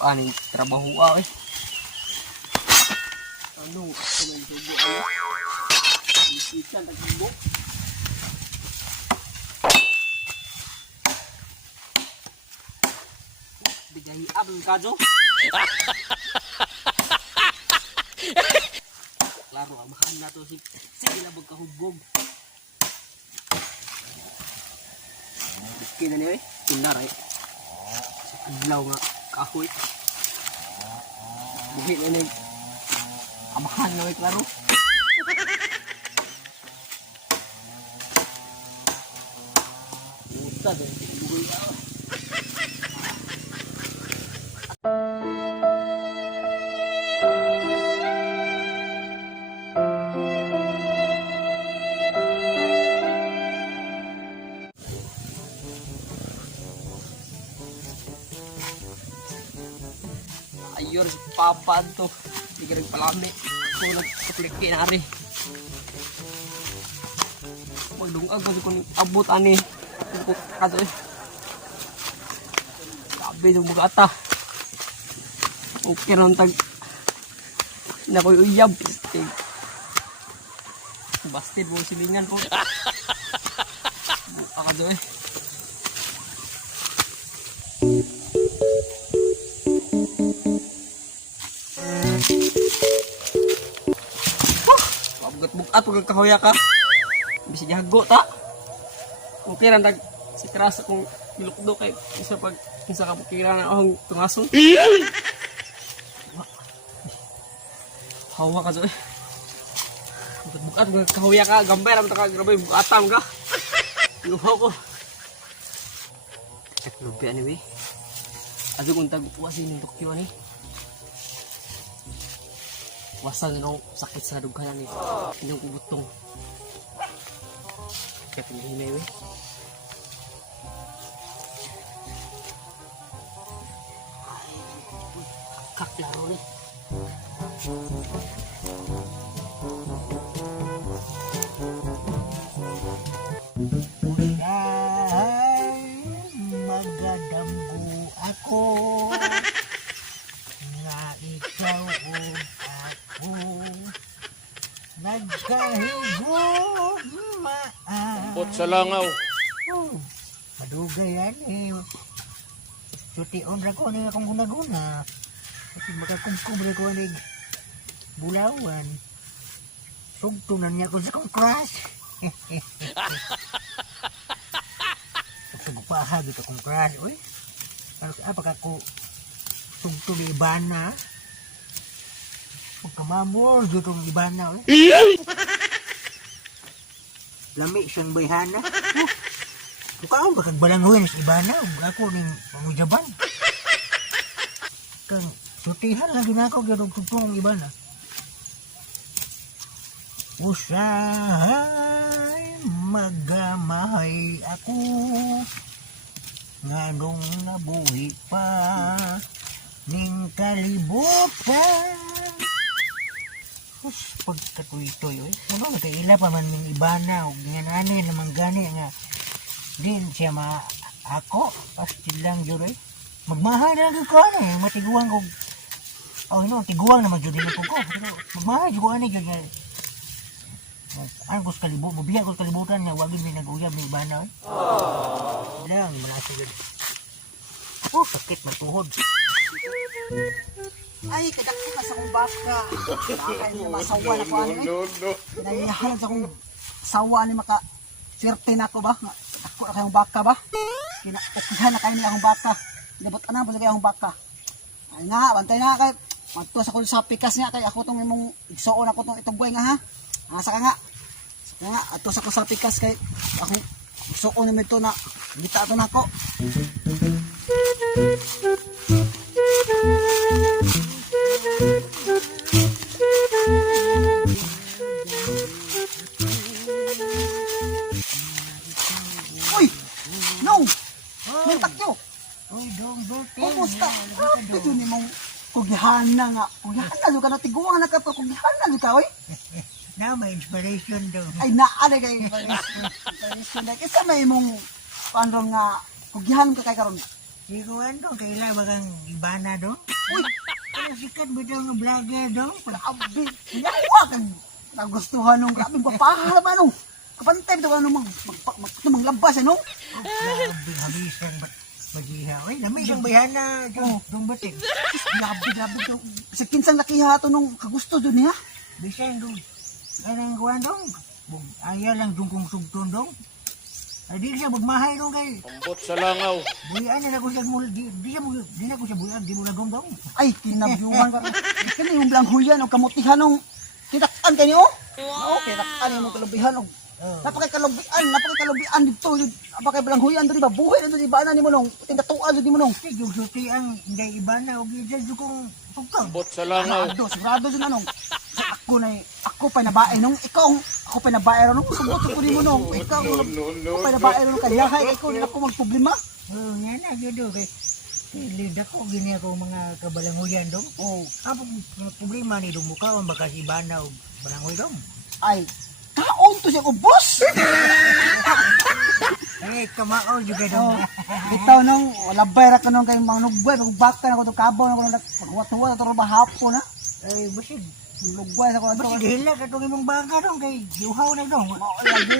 Aning trabaho eh. Ano? Kumain sugo ano? Isitan tagbo. Bigay abang kajo. Klaro amahan na to si labog kahubog. Kina niya eh. Tunar eh. Sa kaglaw nga kahoy. Bigay na niya. Amahan na eh klaro. Uta deh. Bugay na oh. Ayor si papa to. Sige rin palami. Tulad sa kinari. Magdungag kasi kung abot ani. Kaso eh. Sabi yung bugata. Okay rin tag. Na ko'y uyab. Bastid mo silingan ko. Buka kaso eh. Bugat pagkakahoya ka. Bisa jago ta. Okay lang si keras akong bilukdo kay isa pag isa ka pukira na akong tungason. Hawa ka so eh. Bugat pagkakahoya ka. Gambay naman ka. Grabe bugatam ka. Iuhaw ko. Lupi anyway. Ado kung tagupuasin yung Tokyo ani. Wasan nung sakit sa dughanan ni inyong kubutong kaya pinahimay we kak laro ni magadamgo ako nga ikaw nagkahigugmaan. Pot sa langaw. Madugay yan eh. Sutiun ra ko ni akong guna-guna. Kasi makakumkum ra ko ni bulawan. Sugtunan niya ko sa akong crush. Sugpahag ito akong crush. Uy, apakah ako sugto ni Ibana? Pagkamamor, dito ng Ibana. Lami siyang bayhana. Bukaan ba kagbalanghuin sa Ibana? Ako rin pangujaban. Kang sutihan lang din ako gano'ng tugtong ng Ibana. Usahay magamahay ako nga nung nabuhi pa ning kalibutan. Pagkatuitoy, ano nakaila pa man ng Ibana o ganyanin naman gani nga din siya ako pasti lang yun magmahay na lang ko matiguan ko tiguan naman yun din ako magmahay yun ang kus kalibutan mabiyak kus kalibutan nga wagin may nag-uyab ng Ibana lang malasa yun sakit matuhod. Ay, kadako ka sa kong baka. Baka yung masawa na ko ano eh. Nahihalan sa kong sawa ni maka swerte na ko ba? Ako na kayong baka ba? Kinakihan na kayo nila akong baka. Inabot ka na po sa kayong baka. Ay nga, bantay na kayo. Magto sa kong sa pikas nga kay ako itong imong igsoon ako itong itugboy nga ha. Asa ka nga. Saka nga, ato sa kong sa pikas kay ako igsoon naman ito na gita ito na ako. Uy! No! Mentak nyo! Uy, dong, birthday. Kumusta? Ito ni mong kugihan na nga. Kugihan na ka na. Tiguang na ka to. Kugihan na ka, oy. Na, may inspiration daw. Ay, naala kayo. Inspiration. Isa may mong paano nga kugihan ka kay karon. Si Juan dong, kaila bagang ibana dong. Uy, kaya sikat ba daw nga vlogger dong? Grabe. Yawa kang nagustuhan nung grabe papahal ba nung. Kapantay ito ka nung manglabas ano? Oh, grabe, habisan ba't magiha? Uy, lamay siyang bayana dong batik. Grabe to. Sa kinsang nakiha to nung kagusto dun niya. Bisan dong. Anong Juan dong? Ayaw lang dong kong sugton dong. Ay, di siya magmahay dong kay. Ambot sa langaw. Buyaan na ako siya di na ko siya buyaan, di mo lagong dong. Ay, kinabyuhan ka. Kani yung blanghuyan o kamutihan nung kitakan kayo. Oo, kitakan yung kalubihan o. Napakikalubian dito. Napakay blanghuyan dito ba? Buhay dito di ba na ni mo nung tindatuan dito mo nung. Kasi yung suti ang hindi iba na, o gidyan yung kong sugton. Ambot sa langaw. Sigurado dyan anong. Ako pa nabae nung ikaw. Ako pa nabae nung. Subot ko ni mo nung. Ikaw. Ako pa nabae nung kaya. Ikaw din ako magproblema. Oo, nga na, yun do. Kay lida ko, gini ako mga kabalanguyan dong. Oo. Kapag problema ni dong mukha, ang baka si Bana o balangoy dong. Ay. Kaon to siya ko, boss! Eh, kamao juga dong. Bitaw nung, labay ra ka nung kayong mga nugbay, magbaka na ko itong kabaw na ko nung pagwat-huwat na itong bahapon ha. Ay, basid. Nugbay na ko na Basid, hila ka itong imong baka dong, kay yuhaw na dong. lagi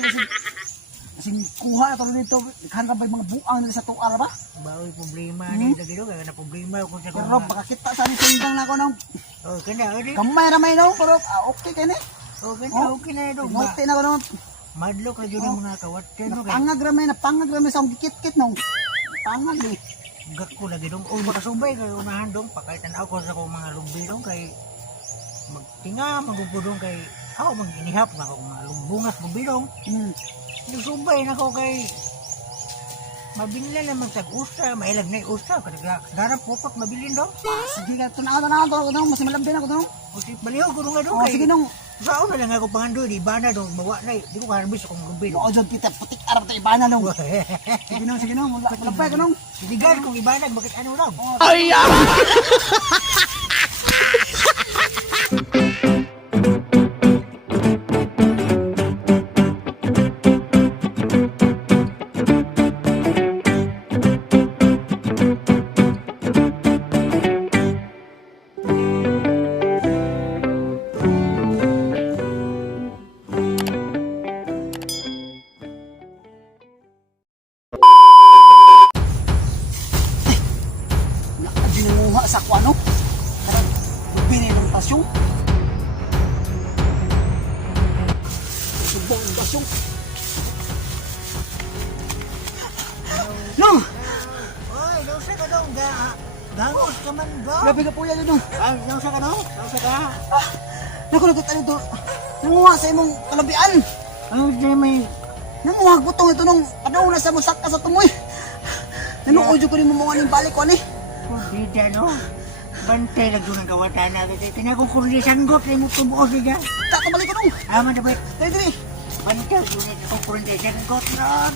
kasi kuha na ito dito, hanap ba yung mga buang nila sa tuwala ba? Baoy problema ni lagi dong, kaya na problema ko sa Pero baka kita sa aming sundang na ako nung Oh, kana, odi. kamay-ramay nung, pero okay ka na eh. Oh, kana, okay na dong. Multi na ko nung, Madlo ka dyan yung mga kawatan dong. Kay napangag ramay sa akong gikit-kit nung. Pangag eh. gak ko lagi dong. Oh, makasubay kay unahan dong. Pakaitan ako sa akong mga lugbi dong, kay magtinga, magugudong kay ako mag-inihap na ako mga lugbungas lugbi dong. Nagsubay na ako kay mabinla naman tag-usa, mailag na yung usa. Kadarap po pag mabilin dong. Sige ka, tunakan ako nung, mas malambin ako nung. O si baliho ko dong nga dong. Oh, sige nung. Saan na lang ako pangandoy, di ba na dong, mawa na di ko kaharbis akong lugbi dong. Oo, dyan kita, putik arap tayo ibana nung. Sige nung, malapay ka nung. Sidigan kong ibanag, bakit ano lang? Nakadinunguha sa ako ano? Karang lubin ng tasyong. Subong ng tasyong. Nung! Oy, nausa ka dong, gangos ka man dong. Grabe ka po yan nung. Ay, nausa ka dong, nausa ka. Naku, nagkatalo to. Nanguha sa imong kalabian. Ano dyan may Nanguha gutong ito nung ano na sa musak ka sa tumoy. Nanuudyo ko rin mo mga yung balik ko ni. Bida no? Bantay lang doon ang kawatan na kasi tinakukurnisan got na mo tubuo siya. Kakabalik ko nung. Aman na ba? Dali, dali. Bantay doon ang kukurnisan got na.